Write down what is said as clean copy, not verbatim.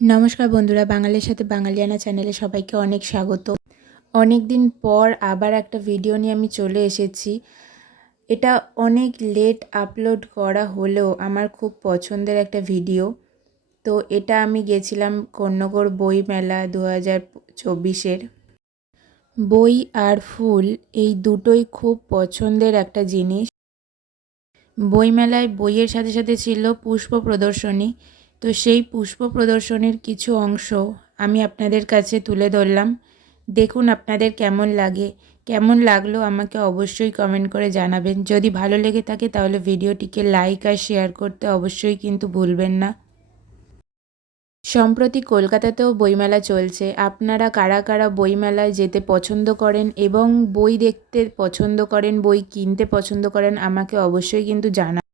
নমস্কার বন্ধুরা, বাঙালির সাথে বাঙালিয়ানা চ্যানেলে সবাইকে অনেক স্বাগত। অনেক দিন পর আবার একটা ভিডিও নিয়ে আমি চলে এসেছি। এটা অনেক লেট আপলোড করা হলেও আমার খুব পছন্দের একটা ভিডিও। তো এটা আমি গেছিলাম কোন্নগর বই মেলা 2024-এর। বই আর ফুল এই দুটোই খুব পছন্দের একটা জিনিস। বইমেলায় বইয়ের সাথে সাথে ছিল পুষ্প প্রদর্শনী। তো সেই পুষ্প প্রদর্শনীর কিছু অংশ আমি আপনাদের কাছে তুলে ধরলাম। দেখুন আপনাদের কেমন লাগে, কেমন লাগলো আমাকে অবশ্যই কমেন্ট করে জানাবেন। যদি ভালো লেগে থাকে তাহলে ভিডিওটিকে লাইক আর শেয়ার করতে অবশ্যই কিন্তু ভুলবেন না। সম্প্রতি কলকাতাতেও বইমেলা চলছে। আপনারা কারা কারা বইমেলায় যেতে পছন্দ করেন এবং বই দেখতে পছন্দ করেন, বই কিনতে পছন্দ করেন আমাকে অবশ্যই কিন্তু জানান।